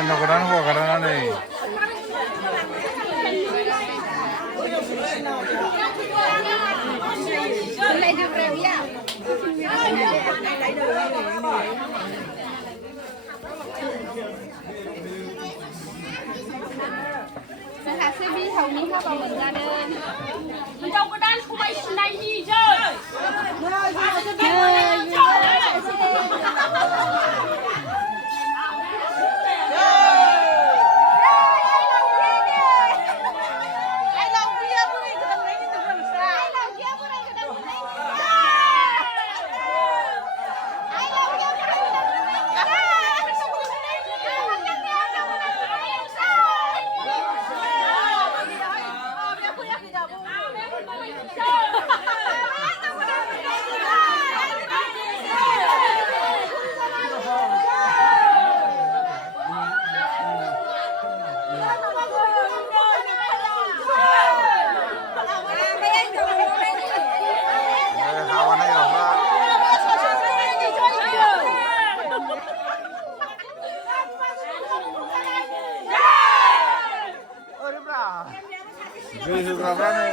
हिन्जाव गोदान हौवा गोदाना नै जोंहासो बिहावनि हाबा मोनजादों हिन्जाव गोदान समायसिनायनि जै दै होग्राफ्रा नै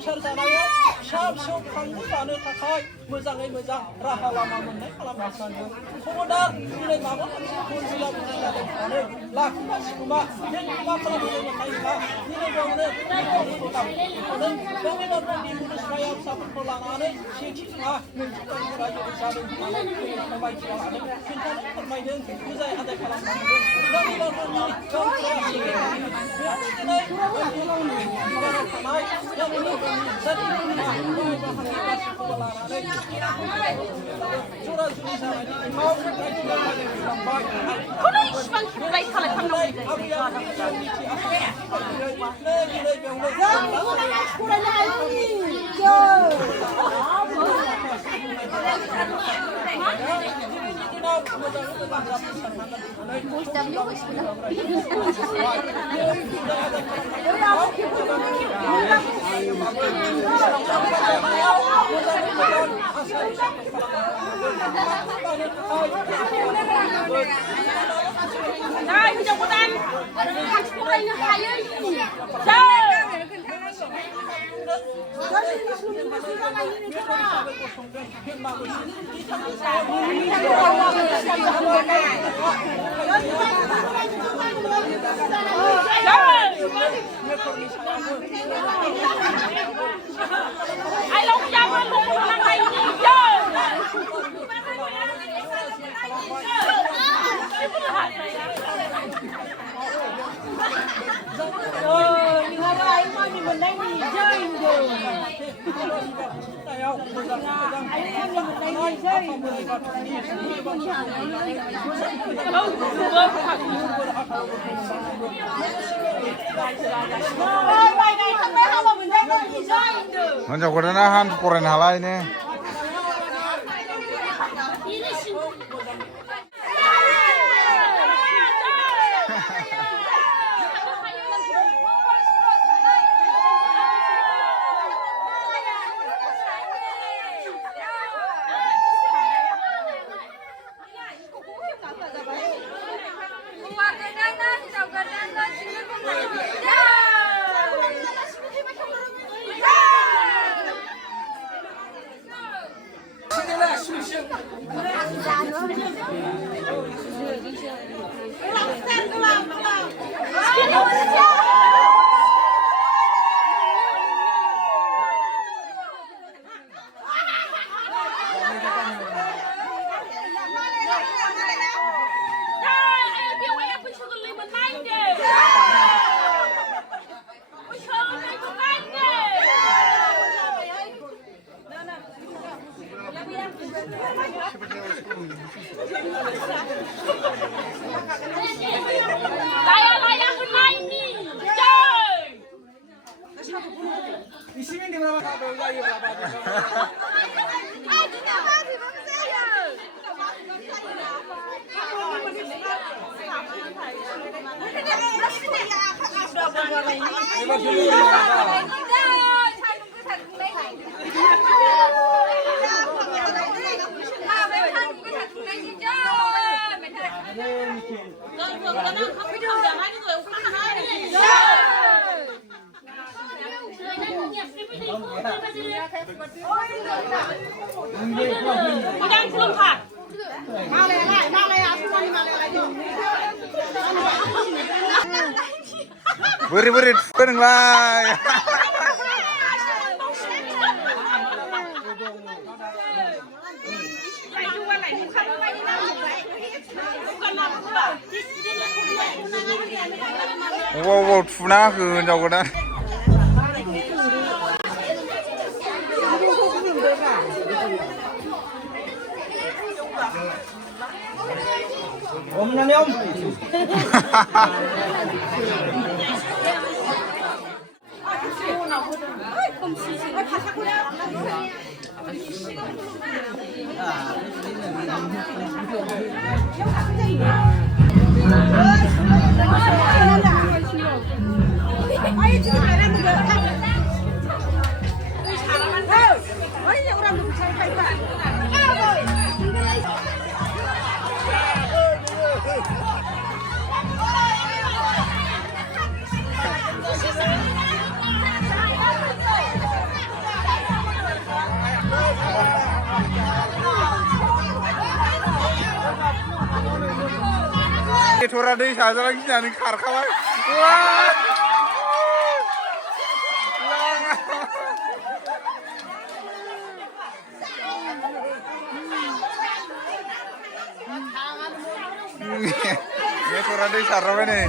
संसार जानायाव फिसा फिसौ खांनो जानो थाखाय मोजाङै मोजां राहा लामा मोननाय खालामगासिनो खबरदार दिनै माबा मोनसे फर्मुला बुजिनानै थानो लाखुमा सिखुमा जों मा खालामनो मोननायब्ला दिनै बेयावनो गावनि मुनुसमायाव फिसाफोरखौ लानानै सेथि जोंहा नैथि रायजो जादों होननानै फोरमायथिया लादों खिन्थानो फोरमायदों बुजाय आदाय खालामनांदों गावनि गावनि थानाय हिन्जाव गोदान फरायनो हायो हिन्जाव गोदाना हान्थु फरायनो हाला इनो Laya kenai ni. Jauh. Isimin di berapa kabel lagi berapa? Đang phương phạt. Beri penilai. Wow, funa ke jauh godan. Om nani om. Thora đây xả ra cái nhà mình khát không ấy. Wow. Nghe Thora đây xả ra bên này.